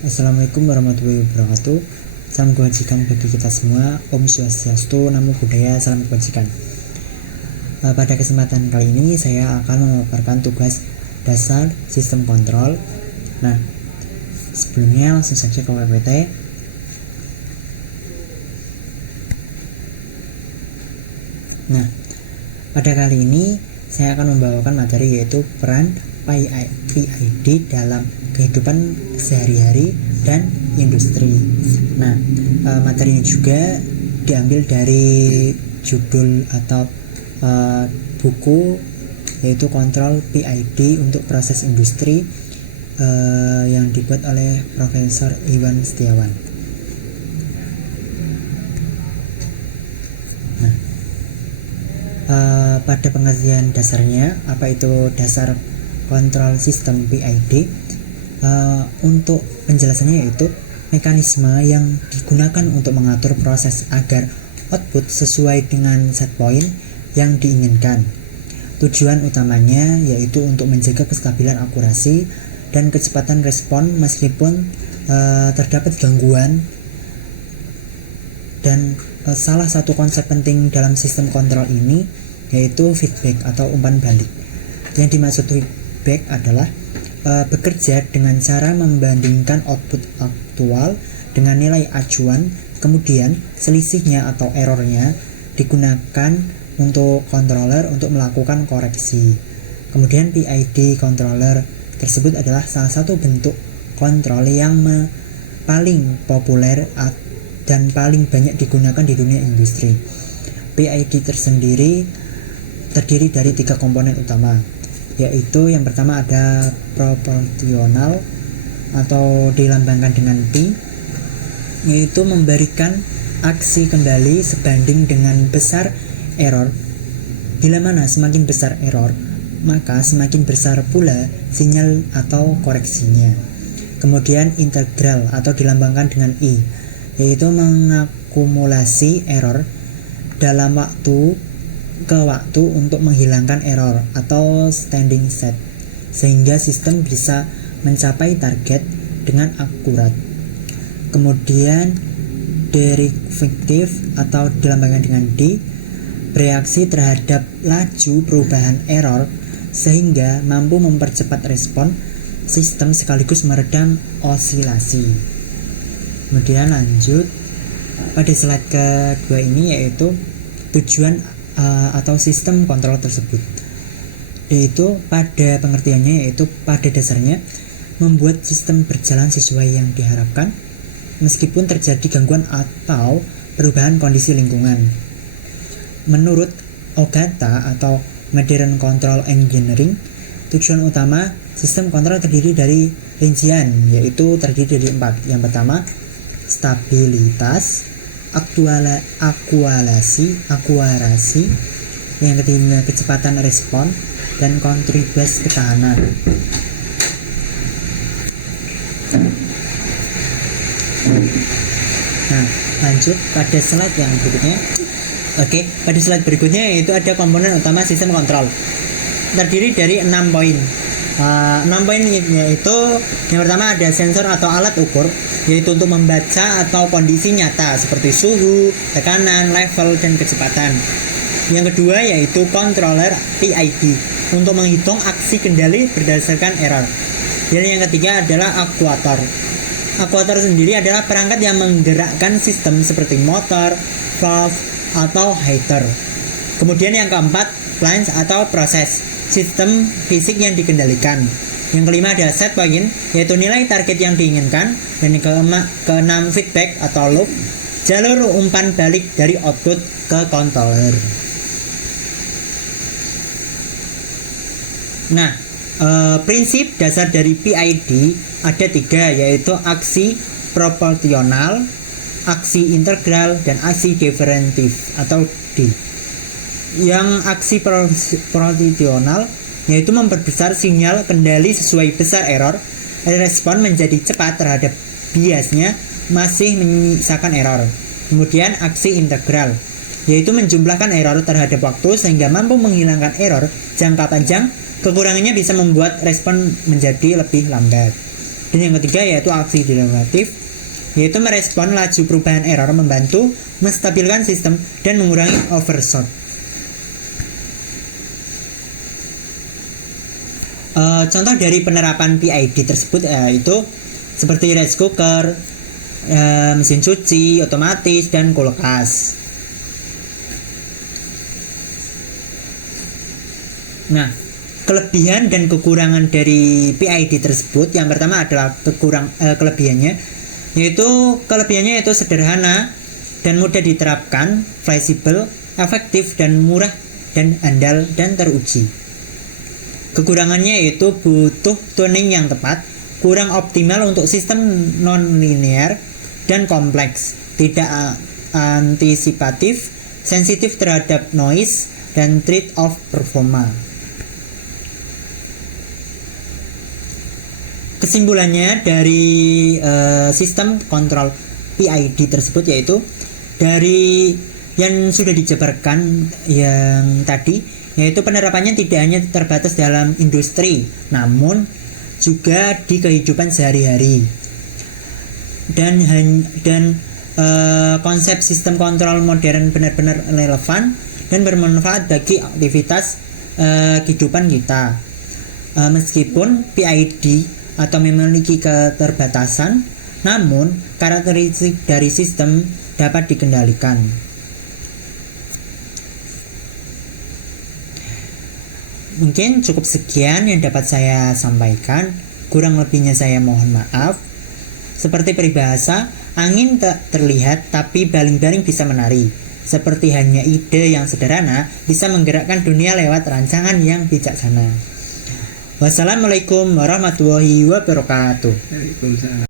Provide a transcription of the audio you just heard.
Assalamualaikum warahmatullahi wabarakatuh. Salam kebajikan bagi kita semua. Om Swastiastu, Namo Buddhaya, salam kebajikan. Pada kesempatan kali ini saya akan memaparkan tugas dasar sistem kontrol. Nah, sebelumnya langsung saja ke PPT. Nah, pada kali ini saya akan membawakan materi yaitu peran PID dalam kehidupan sehari-hari dan industri. Nah, materi ini juga diambil dari judul atau buku yaitu Kontrol PID untuk Proses Industri yang dibuat oleh Profesor Iwan Setiawan. Nah, pada pengertian dasarnya, apa itu dasar kontrol sistem PID? Untuk penjelasannya yaitu mekanisme yang digunakan untuk mengatur proses agar output sesuai dengan set point yang diinginkan. Tujuan utamanya yaitu untuk menjaga kestabilan akurasi dan kecepatan respon meskipun terdapat gangguan. Dan salah satu konsep penting dalam sistem kontrol ini yaitu feedback atau umpan balik. Yang dimaksud feedback adalah bekerja dengan cara membandingkan output aktual dengan nilai acuan, kemudian selisihnya atau errornya digunakan untuk controller untuk melakukan koreksi. Kemudian PID controller tersebut adalah salah satu bentuk kontrol yang paling populer dan paling banyak digunakan di dunia industri. PID tersendiri terdiri dari 3 komponen utama, yaitu yang pertama ada proporsional atau dilambangkan dengan P, yaitu memberikan aksi kendali sebanding dengan besar error. Bila mana semakin besar error, maka semakin besar pula sinyal atau koreksinya. Kemudian integral atau dilambangkan dengan I, yaitu mengakumulasi error dalam waktu ke waktu untuk menghilangkan error atau standing set, sehingga sistem bisa mencapai target dengan akurat. Kemudian derivatif atau dilambangkan dengan D, bereaksi terhadap laju perubahan error sehingga mampu mempercepat respon sistem sekaligus meredam osilasi. Kemudian lanjut pada slide kedua ini yaitu tujuan atau sistem kontrol tersebut, yaitu pada pengertiannya yaitu pada dasarnya membuat sistem berjalan sesuai yang diharapkan meskipun terjadi gangguan atau perubahan kondisi lingkungan. Menurut Ogata atau Modern Control Engineering, tujuan utama sistem kontrol terdiri dari rincian, yaitu terdiri dari 4. Yang pertama, stabilitas, akuarasi, yang ketiga kecepatan respon, dan kontribusi ketahanan. Nah, lanjut pada slide yang berikutnya. Oke, pada slide berikutnya yaitu ada komponen utama sistem kontrol. Terdiri dari 6 poin. 6 poin yaitu yang pertama ada sensor atau alat ukur, yaitu untuk membaca atau kondisi nyata seperti suhu, tekanan, level, dan kecepatan. Yang kedua yaitu controller PID untuk menghitung aksi kendali berdasarkan error. Dan yang ketiga adalah aktuator. Aktuator sendiri adalah perangkat yang menggerakkan sistem seperti motor, valve, atau heater. Kemudian yang keempat, plants atau proses, sistem fisik yang dikendalikan. Yang kelima ada set point, yaitu nilai target yang diinginkan. Dan yang keenam feedback atau loop, jalur umpan balik dari output ke controller. Nah, prinsip dasar dari PID ada 3, yaitu aksi proporsional, aksi integral, dan aksi diferentif atau D. Yang aksi proporsional yaitu memperbesar sinyal kendali sesuai besar error, respon menjadi cepat terhadap biasnya masih menyisakan error. Kemudian aksi integral yaitu menjumlahkan error terhadap waktu sehingga mampu menghilangkan error jangka panjang, kekurangannya bisa membuat respon menjadi lebih lambat. Dan yang ketiga yaitu aksi derivatif, yaitu merespon laju perubahan error, membantu menstabilkan sistem dan mengurangi overshoot. Contoh dari penerapan PID tersebut yaitu seperti rice cooker, mesin cuci otomatis, dan kulkas. Nah, kelebihan dan kekurangan dari PID tersebut, yang pertama adalah kelebihannya yaitu sederhana dan mudah diterapkan, fleksibel, efektif dan murah, dan andal dan teruji. Kekurangannya yaitu butuh tuning yang tepat, kurang optimal untuk sistem non-linear dan kompleks, tidak antisipatif, sensitif terhadap noise, dan trade-off performa. Kesimpulannya dari sistem kontrol PID tersebut yaitu dari yang sudah dijabarkan yang tadi, yaitu penerapannya tidak hanya terbatas dalam industri, namun juga di kehidupan sehari-hari. Dan konsep sistem kontrol modern benar-benar relevan dan bermanfaat bagi aktivitas kehidupan kita. Meskipun PID atau memiliki keterbatasan, namun karakteristik dari sistem dapat dikendalikan. Mungkin cukup sekian yang dapat saya sampaikan, kurang lebihnya saya mohon maaf. Seperti peribahasa, angin tak terlihat tapi baling-baling bisa menari. Seperti hanya ide yang sederhana bisa menggerakkan dunia lewat rancangan yang bijaksana. Wassalamualaikum warahmatullahi wabarakatuh.